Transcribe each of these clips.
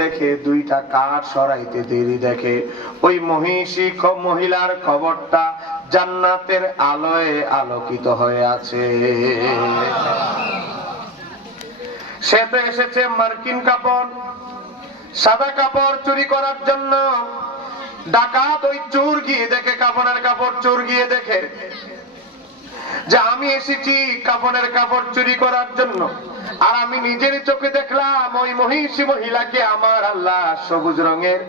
দেখে দুইটা কাঠ সরাইতে দেরি দেখে ওই মহিষী মহিলার কবরটা জান্নাতের আলোয় আলোকিত হয়ে আছে। সে তো এসেছে মার্কিন কাপড়, সাদা কাপড় চুরি করার জন্য। ডাকাত ওই চোর গিয়ে দেখে, কাফনের কাপড় চোর গিয়ে দেখে যে আমি এসেছি কাফনের কাপড় চুরি করার জন্য, আর আমি নিজের চোখে দেখলাম ওই মহিষী মহিলাকে আমার আল্লাহ সবুজ রঙের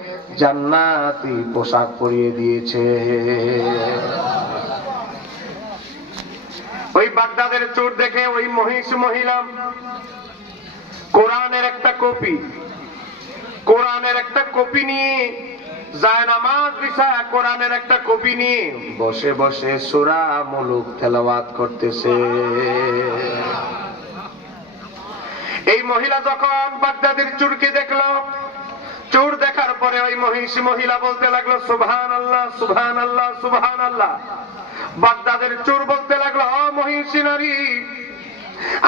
জান্নাতি পোশাক পরিয়ে দিয়েছে। ওই বাগদাদের চোর দেখে ওই মহিষী মহিলা কোরআনের একটা কপি নিয়ে জায়নামাজ বিছায়া কোরআনের একটা কপি নিয়ে বসে বসে সূরা মুলুক তেলাওয়াত করতেছে। এই মহিলা যখন বাগদাদের চোরকে দেখলো, চোর দেখার পরে ওই মহিষী মহিলা বলতে লাগলো সুবহানাল্লাহ সুবহানাল্লাহ সুবহানাল্লাহ। বাগদাদের চোর বলতে লাগলো, ও মহিষী নারী,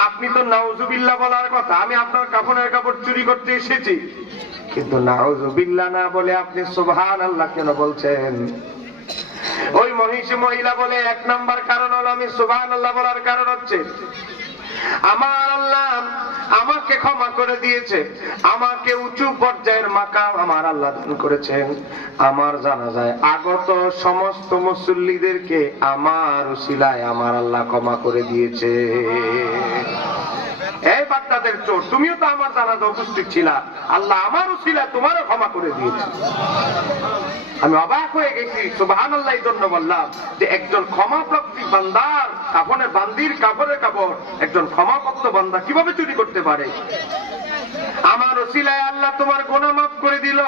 আপনি তো নাউজুবিল্লাহ বলার কথা, আমি আপনার কাফনের কাপড় চুরি করতে এসেছি, কিন্তু নাউজুবিল্লাহ না বলে আপনি সুবহানাল্লাহ কেন বলছেন? ওই মহিষী মহিলা বলে, এক নাম্বার কারণ হলো আমি সুবহানাল্লাহ বলার কারণ হচ্ছে আমার আল্লাহ আমাকে ক্ষমা করে দিয়েছে, আমাকে উঁচু পর্যায়ের মাকাম আমার আল্লাহ দান করেছেন। আমার জানা যায় আগত সমস্ত মুসল্লিদেরকে আমার উসিলায় আমার আল্লাহ ক্ষমা করে দিয়েছে। এই বাগদাদের চোর, তুমিও তো আমার জানাজা উপস্থিত ছিলা, আল্লাহ আমার উসিলায় তোমারও ক্ষমা করে দিয়েছে। আমি অবাক হয়ে গেছি, সুবহানাল্লাহ এই জন্য বললাম যে একজন ক্ষমাপ্রাপ্তি বান্দার কাফনের বান্দির কাপড়ের কাপড় একজন ক্ষমাপ্রাপ্ত বান্দা কিভাবে চুরি করতে পারে? আমার উসিলায় আল্লাহ তোমার গুনাহ মাফ করে দিল,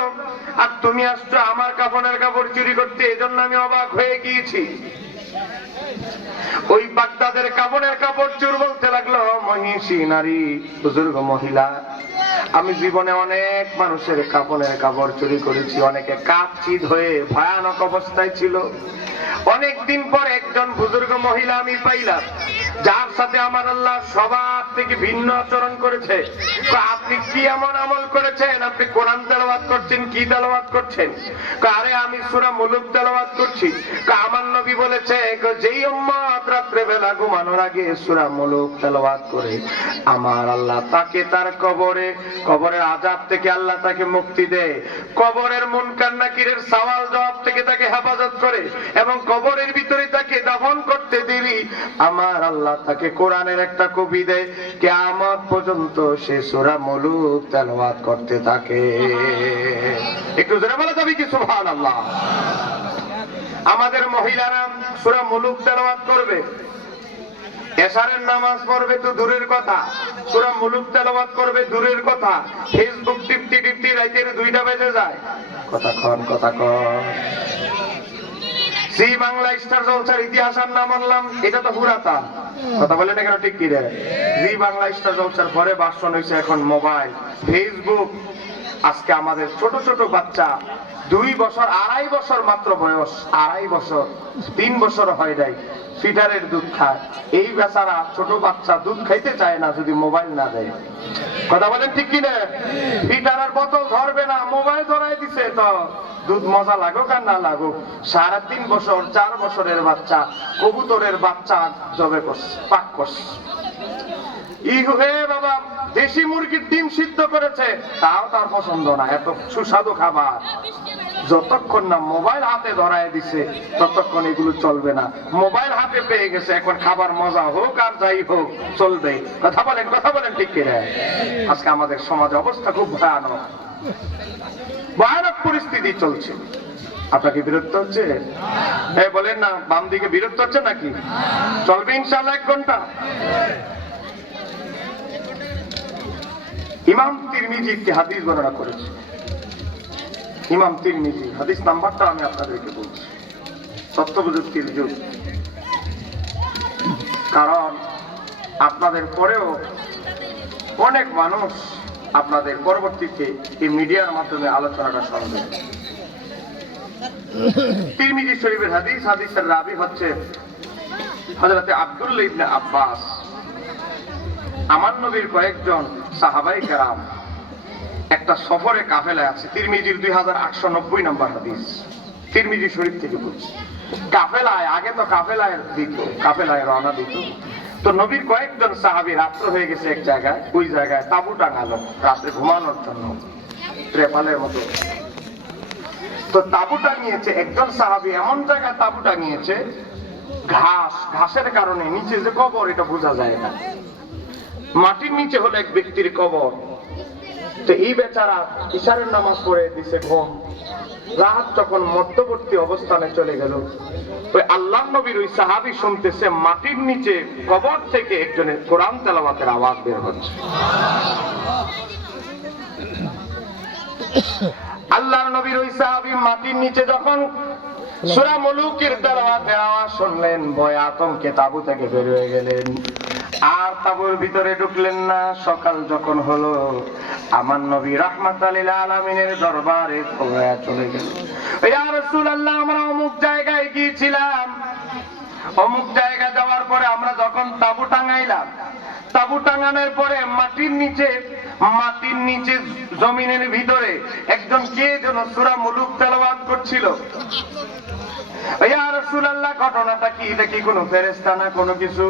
আর তুমি আসছো আমার কাফনের কাপড় চুরি করতে, এজন্য আমি অবাক হয়ে গিয়েছি। ওই বাগদাদের কাফনের কাপড় চোর বলতে লাগলো, মহিষী নারী, বুজুর্গ মহিলা, আমি জীবনে অনেক মানুষের কাফনের কাপড় চুরি করেছি, অনেকে কাপচিত হয়ে ভয়ানক অবস্থায় ছিল। অনেকদিন পর একজন বুজুর্গ মহিলা আমি পাইলাম, যার সাথে আমার আল্লাহ সবার থেকে ভিন্ন আচরণ করেছে। আপনি কি এমন আমল করেছেন? আপনি কোরআন তেলাওয়াত করছেন, কি তেলাওয়াত করছেন? আরে আমি সূরা মুলুক তেলাওয়াত করছি। আমার নবী বলেছে, যেই উম্মত রাত্রে বেলা ঘুমানোর আগে সূরা মুলুক তেলাওয়াত করে আমার আল্লাহ তাকে তার কবরের আযাব থেকে আল্লাহ তাকে মুক্তি দেয়, কবরের মুনকার নাকিরের সওয়াল জবাব থেকে তাকে হেফাজত করে, এবং কবরের ভিতরে তাকে দাফন করতে দেরি আমার আল্লাহ তাকে কোরআনের একটা কপি দেয়, কিয়ামত পর্যন্ত সে সূরা মুলুক তেলাওয়াত করতে থাকে। একটু জোরে বলা যাবে কি সুবহানাল্লাহ? আমাদের মহিলারা সূরা মুলুক তেলাওয়াত করবে, এশারের নামাজ পড়বে তো দূরের কথা, সূরা মুলুক তেলাওয়াত করবে দূরের কথা, ফেসবুক টিপতে টিপতে রাতের 2টা বেজে যায়। কথা কন জি বাংলা স্টার জলসার ইতিহাস আর নাম আনলাম, এটা তো পুরাতন কথা, বলে না কেন? ঠিক কি রে? জি বাংলা স্টার জলসার পরে ভার্সন হয়েছে এখন মোবাইল, ফেসবুক। আজকে আমাদের ছোট ছোট বাচ্চা 2 বছর 2.5 বছর মাত্র বয়স, 2.5 বছর 3 বছর হয় নাই, ফিডারের দুধ খায়। এই বেচারা ছোট বাচ্চা দুধ খাইতে চায় না যদি মোবাইল না দেয়। কথা বলেন ঠিক কিনা? ফিডারের বোতল ধরবে না, মোবাইল ধরাই দিছে, তো দুধ মজা লাগুক আর না লাগুক। 3.5 বছর 4 বছরের বাচ্চা কবুতরের বাচ্চা জবে করছে, পাক করছে। বাবা দেশি মুরগির ডিম সিদ্ধ করেছে, তাও তার পছন্দ না, এত সুস্বাদু খাবার। যতক্ষণ না মোবাইল হাতে ধরায় দিছে ততক্ষণ এগুলো চলবে না। মোবাইল হাতে পেয়ে গেছে, এখন খাবার মজা হোক আর যাই হোক চলবে। কথা বলেন ঠিক কিনা? আজকে আমাদের সমাজে অবস্থা খুব ভয়ানক পরিস্থিতি চলছে। আপনাকে বিরক্ত হচ্ছে? হ্যাঁ বলেন না, বাম দিকে বিরক্ত হচ্ছে নাকি? চলবে ইনশাআল্লাহ 1 ঘন্টা। ইমাম তিরমিজি একটি হাদিস বর্ণনা করেছে। ইমাম তিরমিজি, হাদিস নাম্বারটা আমি আপনাদেরকে বলছি। তথ্য প্রযুক্তির যুগ, কারণ আপনাদের পরেও অনেক মানুষ আপনাদের পরবর্তীতে এই মিডিয়ার মাধ্যমে আলোচনাটা শুনবে। তিরমিজি শরীফের হাদিস, হাদিসের রাবি হচ্ছে হযরত আব্দুল্লাহ ইবনে আব্বাস। আমার নবীর কয়েকজন সাহাবায়ে কেরাম একটা সফরে কাফেলা আছে, তিরমিজির 2890 নম্বর হাদিস, তিরমিজি শরীফ থেকে বলছি। কাফেলায়, আগে তো কাফেলায় দিত, কাফেলায় রওনা দিত। তো নবীর কয়েকজন সাহাবী রাত্র হয়ে গেছে এক জায়গায়, ওই জায়গায় তাঁবু টাঙালো রাত্রে ঘুমানোর জন্য, ত্রেপালের মতো। তো তাঁবু টাঙিয়েছে, একজন সাহাবী এমন জায়গায় তাঁবু টাঙিয়েছে, ঘাসের কারণে নিচে যে কবর এটা বোঝা যায় না, মাটির নিচে হলো এক ব্যক্তির কবর। তো এই বেচারা ইশারের নামাজ পড়ে দিছে ঘুম, রাত যখন মধ্যবর্তী অবস্থানে চলে গেল, ওই আল্লাহ নবীর ওই সাহাবী শুনতেছে মাটির নিচে কবর থেকে একজনের কোরআন তেলাওয়াতের আওয়াজ বের হচ্ছে। আল্লাহর নবীর ওই সাহাবী মাটির নিচে যখন সূরা মুলুকের তেলাওয়াতের আওয়াজ শুনলেন, ভয়ে আতঙ্কে তাঁবু থেকে বের হয়ে গেলেন, আর তাঁবুর ভিতরে ঢুকলেন না। সকাল যখন হলো, আমার নবী রাহমাতাল লিল আলামিনের দরবারে চলে গেল, ইয়া রাসূলুল্লাহ, আমরা অমুক জায়গায় গিয়েছিলাম, অমুক জায়গায় যাওয়ার পরে আমরা যখন তাঁবু টাঙাইলাম, তাঁবু টাঙানোর পরে মাটির নিচে জমিনের ভিতরে একজন কে যেন সূরা মুলুক তেলাওয়াত করছিল। ইয়া রাসূলুল্লাহ, ঘটনাটা কি? এটা কি কোনো ফেরেশতা না কোনো কিছু?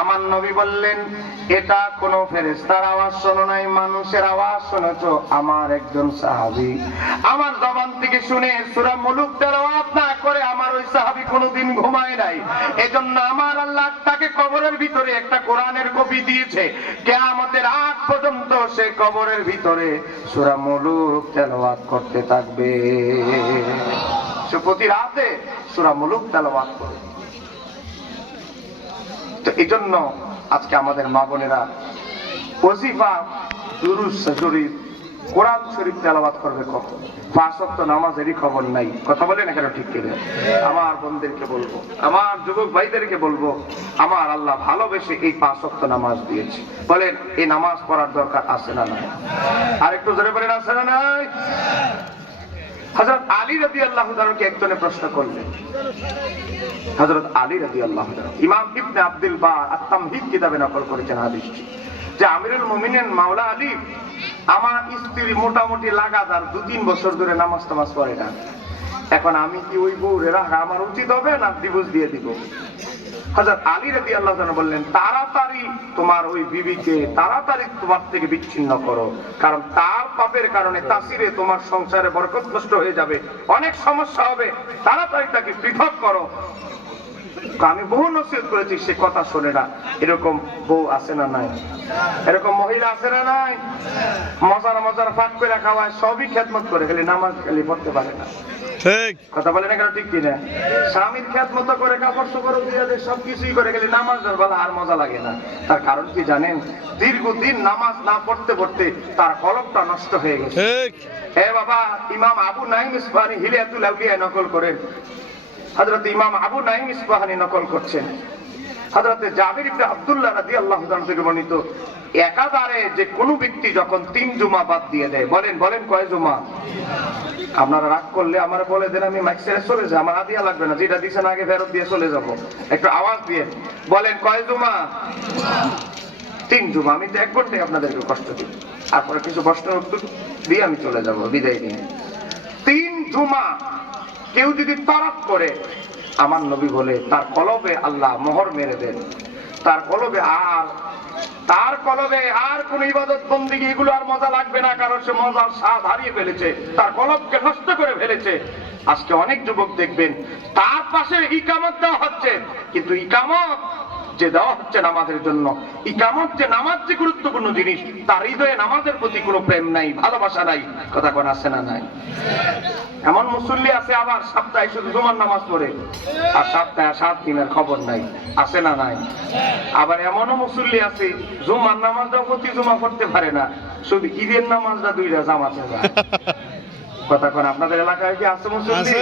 আমার নবী বললেন, এটা কোনো ফেরেশতার আওয়াজ শোনো নাই, মানুষের আওয়াজ শুনেছো। আমার একজন সাহাবী আমার জবান থেকে শুনে সূরা মুলুক তেলাওয়াত না করে আমার ওই সাহাবী কোনোদিন ঘুমায় নাই। এজন্য আমার আল্লাহ তাকে কবরের ভিতরে একটা কোরআনের কপি দিয়েছে, কিয়ামতের আগ পর্যন্ত সে কবরের ভিতরে সূরা মুলুক তেলাওয়াত করতে থাকবে। সে প্রতি রাতে সূরা মুলুক তেলাওয়াত করে। তো এই জন্য আজকে আমাদের মা বোনেরা ওয়াজিফা, দুরূদ শরীফ, কোরআন শরীফ তেলাওয়াত করবে কখন? 5 ওয়াক্ত নামাজেরই খবর নাই। কথা বলে না কেন? ঠিক কিনা? আমার বোনদেরকে বলবো, আমার যুবক ভাইদেরকে বলবো, আমার আল্লাহ ভালোবেসে এই 5 ওয়াক্ত নামাজ দিয়েছে। বলেন, এই নামাজ পড়ার দরকার আছে না নাই? আর একটু জোরে বলেন, আছে না নাই? হযরত আলী রাদিয়াল্লাহু তাআলাকে একজনে প্রশ্ন করলেন, হযরত আলী রাদিয়াল্লাহু তাআলা, ইমাম ইবনে আব্দুল বার আত-তামহিদ কিতাবে নকল করেছেন হাদিসটি, যে আমিরুল মুমিনিন মাওলা আলী, আমার স্ত্রী মোটামুটি লাগাতার 2-3 বছর ধরে নামাজ পড়ে না, এখন আমি কি ওই বউরে রাখা আমার উচিত হবে না ডিভোর্স দিয়ে দিব? হযরত আলী রাদিয়াল্লাহু তাআলা বললেন, তাড়াতাড়ি তোমার ওই বিবিকে তাড়াতাড়ি তোমার থেকে বিচ্ছিন্ন করো, কারণ তার পাপের কারণে তাসিরে তোমার সংসারে বরকত নষ্ট হয়ে যাবে, অনেক সমস্যা হবে, তাড়াতাড়ি তাকে পৃথক করো। আমি বহু নসিহত করেছি, সে কথা শোনে না। এরকম বউ আছে না নাই? এরকম মহিলা আছে না নাই? মজার ফাঁক করে খাওয়ায়, সবই খেদমত করে, খালি নামাজ খালি পড়তে পারে না। ঠিক কথা বলে না কেন? ঠিক কিনা? স্বামীর খেদমত করে, কাপড় চোপড় দিয়ে দেয়, সবকিছুই করে, খালি নামাজ বেলা আর মজা লাগে না। তার কারণ কি জানেন? দীর্ঘদিন নামাজ না পড়তে পড়তে তার কলবটা নষ্ট হয়ে গেছে। হে বাবা, ইমাম আবু নাঈম ইসফাহানি হিলিয়াতুল আউলিয়া নকল করেন, হযরত ইমাম আবু নাঈম ইসফাহানি নকল করছেন, হযরত জাবির ইবনে আব্দুল্লাহ রাদিয়াল্লাহু তাআলা থেকে বর্ণিত, একাধারে যে কোনো ব্যক্তি যখন 3 জুমা বাদ দিয়ে দেয়, বলেন কয় জুমা? আপনারা রাগ করলে আমার বলে দেন, আমি মাইক ছেড়ে চলে যাই, আমার হাদিয়া লাগবে না, যেটা দিছেন আগে ফেরত দিয়ে চলে যাব। একটু আওয়াজ দিয়ে বলেন, কয় জুমা? 3 জুমা। আমি তো 1 ঘন্টায় আপনাদেরকে কষ্ট দিই, তারপরে কিছু প্রশ্নের উত্তর দিয়ে আমি চলে যাব, বিদায় নিয়ে। 3 জুমা কেউ যদি তরক করে, আমার নবী বলে তার কলবে আল্লাহ মোহর মেরে দেন, তার কলবে আর কোন ইবাদত বন্দেগী এগুলো আর মজা লাগবে না, কারণ সে মজার স্বাদ হারিয়ে ফেলেছে, তার কলবকে নষ্ট করে ফেলেছে। আজকে অনেক যুবক দেখবেন তার পাশে ইকামত দেওয়া হচ্ছে, কিন্তু ইকামত যে দেওয়া হচ্ছে নামাজের জন্য, ইকামত যে নামাজ যে গুরুত্বপূর্ণ জিনিস, তার হৃদয়ে নামাজের প্রতি কোনো প্রেম নাই, ভালোবাসা নাই। কথা কোন আছে না নাই? এমন মুসল্লি আছে আবার সপ্তাহে শুধু জুমার নামাজ পড়ে, আর সপ্তাহে 7 দিনের খবর নাই, আছে না নাই? আবার এমনও মুসল্লি আছে জুমার নামাজটা প্রতি জুমা পড়তে পারে না, শুধু ঈদের নামাজটা 2টা জামাতে যায়। কথা কোন আপনাদের এলাকায় কি আছে মুসল্লি? আছে।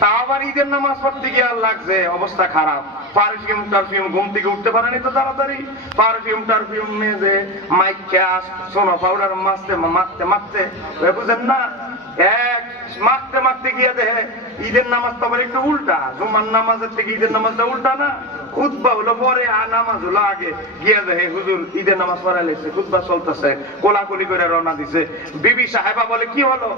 তা আবার ঈদের নামাজ পড়তে গিয়ে আর লাগছে অবস্থা খারাপ, পারফিউম টারফিউম, ঘুম থেকে উঠতে পারেনি তো তাড়াতাড়ি, পারফিউম টারফিউম নিয়ে যে মাইক ক্যাশ সোনা পাউডার মাখতে বুঝেন না, এক মাখতে গিয়ে দেখে ঈদের নামাজ তো আবার একটু উল্টা, জুমার নামাজের থেকে ঈদের নামাজটা উল্টা না, খুতবা হলো পরে আর নামাজ হলো আগে, গিয়ে দেখে হুজুর ঈদের নামাজ পড়াইছে, খুতবা চলতেছে, কোলাকুলি করে রওনা দিছে। বিবি সাহেবা বলে কি হলো?